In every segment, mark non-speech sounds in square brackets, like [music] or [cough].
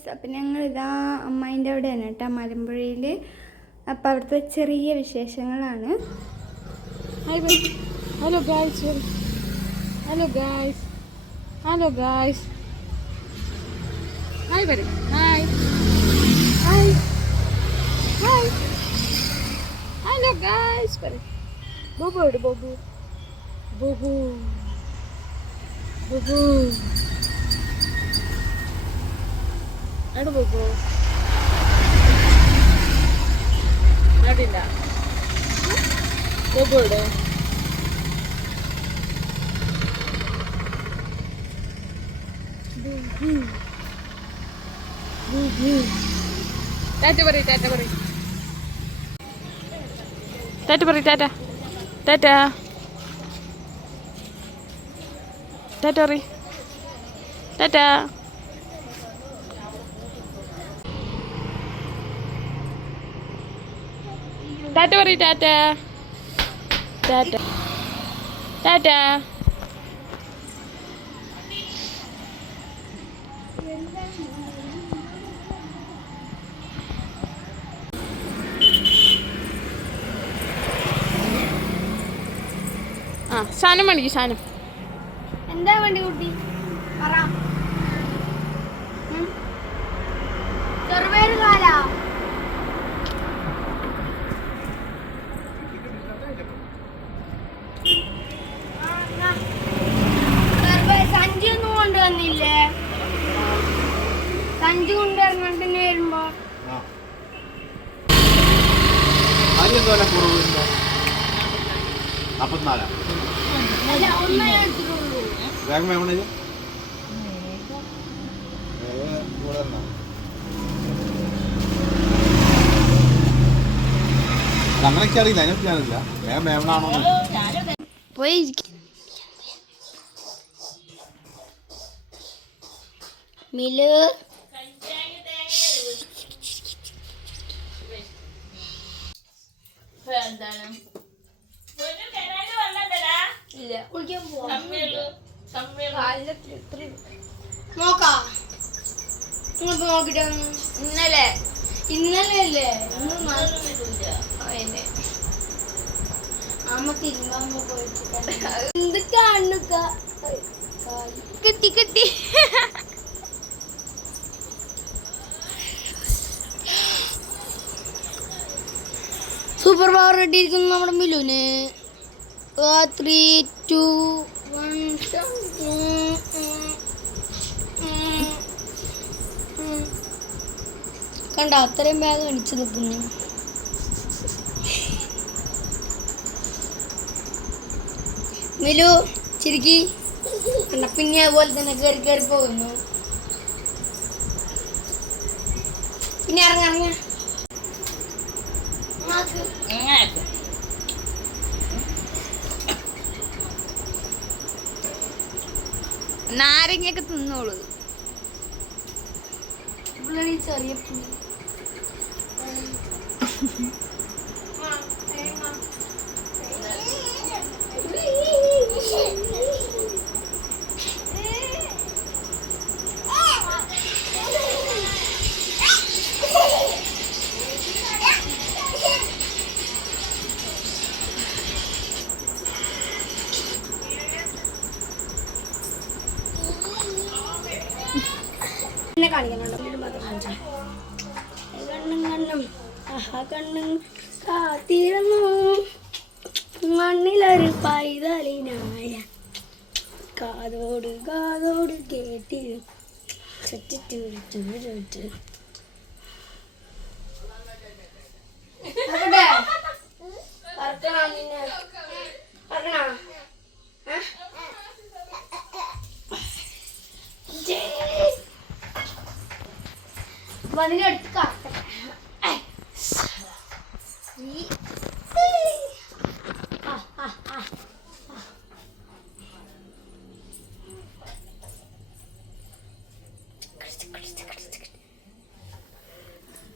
Guys അപ്പം ഞങ്ങൾ ഇതാ അമ്മായിന്റെ അവിടെയാണ് കേട്ടോ മലമ്പുഴയിൽ അപ്പം അവിടുത്തെ ചെറിയ വിശേഷങ്ങളാണ്. Hello guys hello guys hello guys hi വരും hi hi hi hello guys വരും ബോബു ബോബു ബോബു ബോബു എട് ബോബു അങ്ങോട്ടില്ല ഇട് ടാറ്റ പറയും ടാറ്റ പറയും ടാറ്റ പറയും ടാറ്റ ടാറ്റ ടാറ്റ പറയും ടാറ്റ ടാറ്റ പറയും ടാറ്റ. ടാറ്റ. ടാറ്റ. ആ സാധനം മേടിക്കും സാധനം. എന്താ വേണ്ടി കുട്ടി? അങ്ങനെയൊക്കെ അറിയില്ല അതിനൊക്കെ ഞാനില്ല വേഗം വേവണാണോ പോയി മിലു. ഇല്ല. കുളിക്കാൻ പോവാം നോക്കാ. നോക്കിട്ട് ഇന്നലെ. ഇന്നലെ അല്ലേ ഇന്ന് അമ്മ പോയിട്ട് എന്ത് കാണുക കിട്ടി കിട്ടി. സൂപ്പർ പവർ കിട്ടിയിരിക്കുന്നു നമ്മുടെ മിലുന് ത്രീ ടു വൺ കണ്ട അത്രയും വേഗം അടിച്ചു നിൽക്കുന്നു. മിലു ചിരിക്കി. കണ്ട പിന്നെ അതുപോലെ തന്നെ കയറി കയറി പോകുന്നു. പിന്നെ ഇറങ്ങ. നാരങ്ങയൊക്കെ തിന്നോളൂ. ചെറിയ കാണിക്കുന്നുണ്ടോ? കണ്ണും കാത്തിരുന്നു. മണ്ണിലൊരു പൈതലിനായ കാതോട് കാതോട് കേട്ടിരുന്നു ചുറ്റിട്ടു കാട്ടട്ടെ ഈ ആ ആ ആ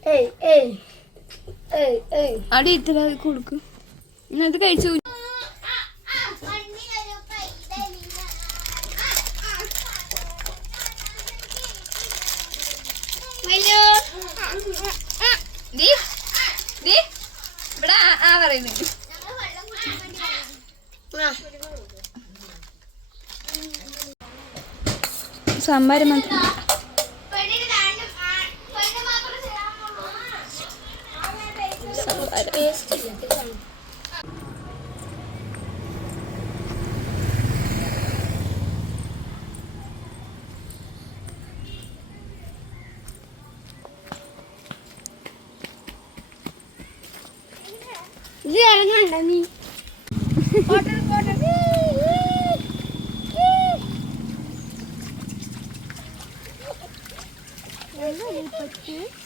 ഏയ് ഏയ് ഏയ് അടി ഇത്ര കൊടുക്കും. ഇന്നത് കഴിച്ചു. ഇവിടെ ആ- ആ പറയുന്നു സാമ്പാർ മാത്രം. ഇത് ഇറങ്ങണ്ട നീ ഞാൻ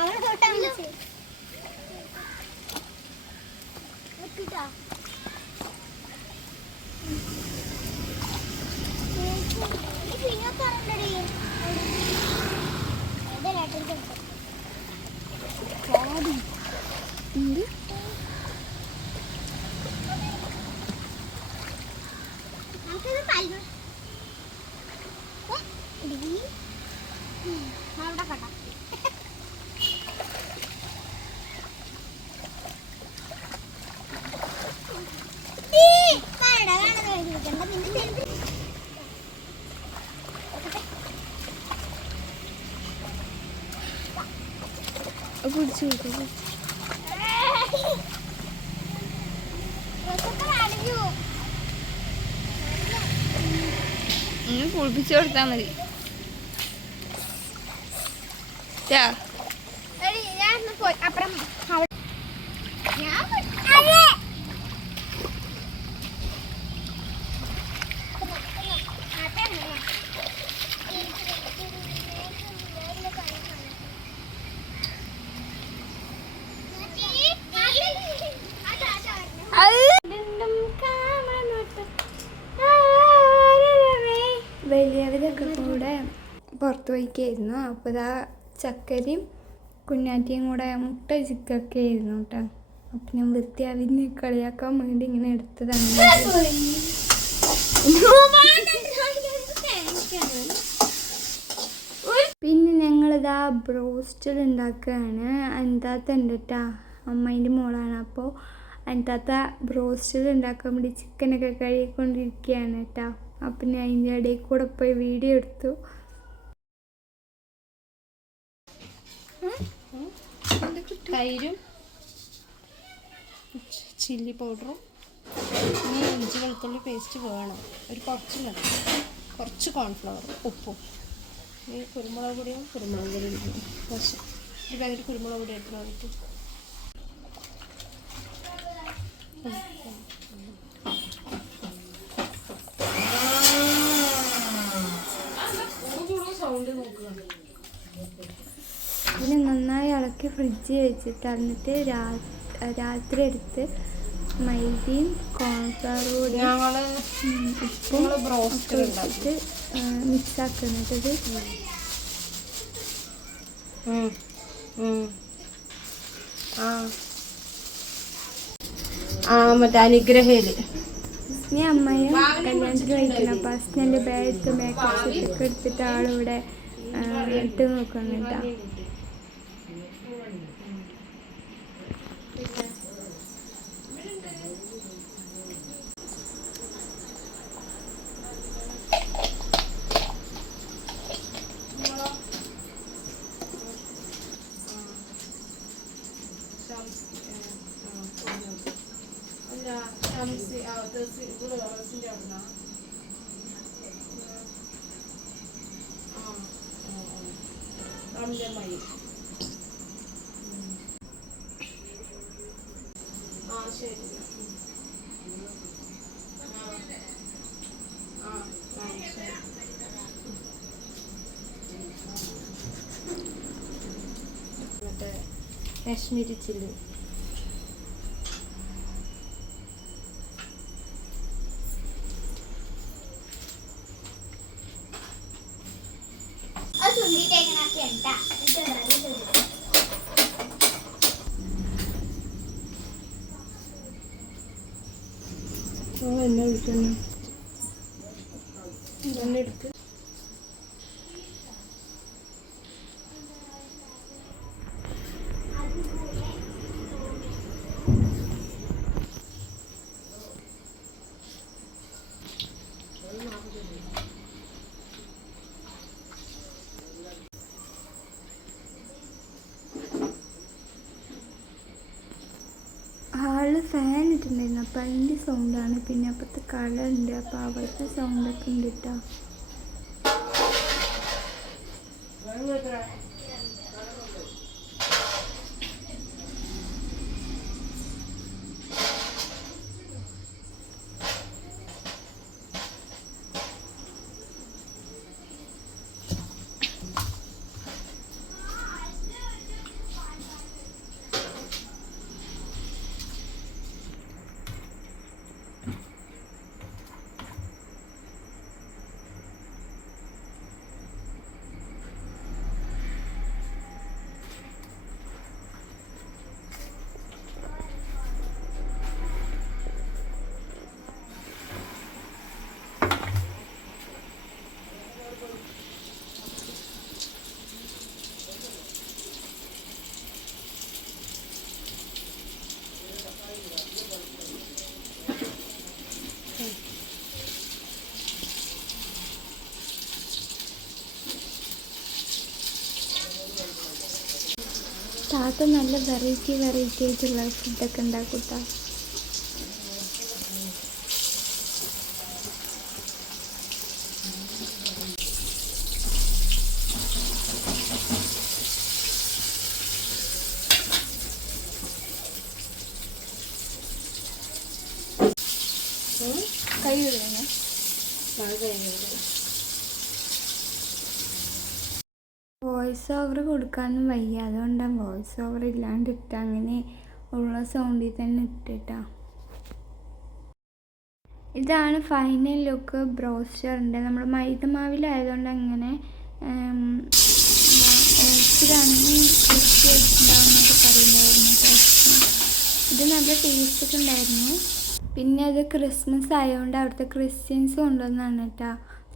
আমার ওটা പിടിച്ചു ഒന്ന് കുളിപ്പിച്ചു കൊടുത്താൽ മതി ച്ചാ. അപ്പോൾ ആ ചക്കരയും കുഞ്ഞാറ്റിയും കൂടെ മുട്ട ചിക്കൊക്കെ ആയിരുന്നു കേട്ടോ. അപ്പം ഞാൻ വൃത്തിയാവിന് കളിയാക്കാൻ വേണ്ടി ഇങ്ങനെ എടുത്തതാണ്. പിന്നെ ഞങ്ങളിതാ ബ്രോസ്റ്റഡ് ഉണ്ടാക്കുകയാണ്. അനിതാത്ത ഉണ്ട് കേട്ടോ. അമ്മേന്റെ മോളാണ്. അപ്പോൾ അനിതാത്ത ബ്രോസ്റ്റഡ് ഉണ്ടാക്കാൻ വേണ്ടി ചിക്കനൊക്കെ കഴുകിക്കൊണ്ടിരിക്കുകയാണ് കേട്ടോ. അപ്പം ഞാൻ അതിന്റെ ഇടയിൽ കൂടെ പോയി വീഡിയോ എടുത്തു. തൈരും ചില്ലി പൗഡറും ഇനി ഇഞ്ചി വെളുത്തുള്ളി പേസ്റ്റ് വേണം. ഒരു കുറച്ച് കുറച്ച് കോൺഫ്ലവർ ഉപ്പും. ഈ കുരുമുളക് പൊടിയും കുരുമുളക് പൊടി കുറച്ച്. ഒരു പാക്കറ്റ് കുരുമുളക് പൊടി എടുത്ത് ഇളക്കി ഫ്രിഡ്ജിൽ വെച്ചിട്ട് എന്നിട്ട് രാത്രി എടുത്ത് മൈദയും കോൺഫ്ലവർ കൂടി ഉപ്പും ഇട്ടിട്ട് മിക്സ് ആക്കുന്നത് മറ്റേ അനുഗ്രഹയിൽ അമ്മയും കല്യാണത്തിന് വഹിക്കണം അപ്പം ഹസ്ബൻഡ് ബാഗ് മേക്കപ്പ് സെറ്റൊക്കെ എടുത്തിട്ട് ആളിവിടെ ഇട്ട് നോക്കുന്നുണ്ടാ ആ ശരി ആ ആ ശരി മറ്റേ കാശ്മീരി ചില്ലി എന്നെ വിളിക്കുന്നു എന്നെ അപ്പം അതിന്റെ സൗണ്ടാണ് പിന്നെ അപ്പുറത്ത് കളർ ഉണ്ട്. അപ്പോൾ അവിടുത്തെ സൗണ്ടൊക്കെ ഉണ്ട് കേട്ടോ താത്ത നല്ല വെറൈറ്റി വെറൈറ്റി ആയിട്ടുള്ള ഫുഡൊക്കെ ഉണ്ടാക്കും കേട്ടോ കൈ വിടുന്നു മഴ കഴിഞ്ഞത് ഓവർ കൊടുക്കാനും വയ്യ. അതുകൊണ്ടാണ് വോയിസ് ഓവർ ഇല്ലാണ്ടിട്ട് അങ്ങനെ ഉള്ള സൗണ്ടിൽ തന്നെ ഇട്ടിട്ടാ. ഇതാണ് ഫൈനൽ ലുക്ക് ബ്രോസ്റ്ററിന്റെ നമ്മൾ മൈതമാവിലായതുകൊണ്ട് അങ്ങനെ ഇത് നല്ല ടേസ്റ്റ് ഒക്കെ ഉണ്ടായിരുന്നു. പിന്നെ അത് ക്രിസ്മസ് ആയതുകൊണ്ട് അവിടുത്തെ ക്രിസ്ത്യൻസ് കൊണ്ടുവന്നാണ് കേട്ടോ.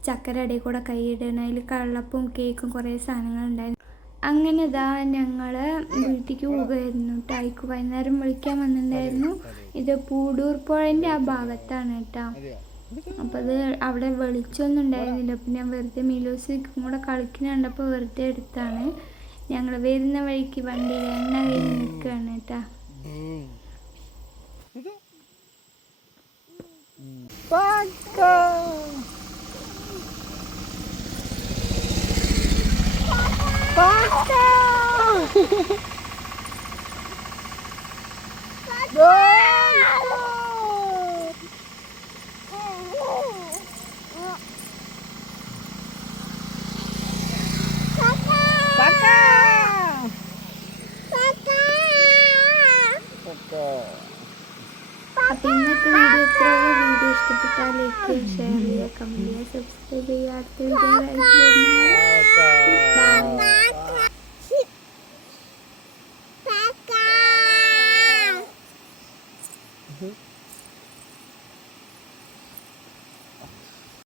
ചക്കര ഇടയിൽ കൂടെ കൈയിടണ അതിൽ കള്ളപ്പും കേക്കും കുറേ സാധനങ്ങളുണ്ടായിരുന്നു. അങ്ങനെ ഇതാ ഞങ്ങൾ വീട്ടിലേക്ക് പോകുമായിരുന്നു ടൈക്ക് വൈകുന്നേരം വിളിക്കാൻ വന്നിട്ടുണ്ടായിരുന്നു. ഇത് പൂടൂർ പുഴന്റെ ആ ഭാഗത്താണ് കേട്ടോ. അപ്പോൾ അത് അവിടെ വെളിച്ചമൊന്നും ഉണ്ടായിരുന്നില്ല പിന്നെ ഞാൻ വെറുതെ മിലോസിക്കും കൂടെ കളിക്കുന്ന കണ്ടപ്പോൾ വെറുതെ എടുത്താണ്. ഞങ്ങൾ വരുന്ന വഴിക്ക് വണ്ടി എണ്ണ കഴിഞ്ഞ് നിൽക്കുകയാണ് കേട്ടോ. അപ്പം [laughs]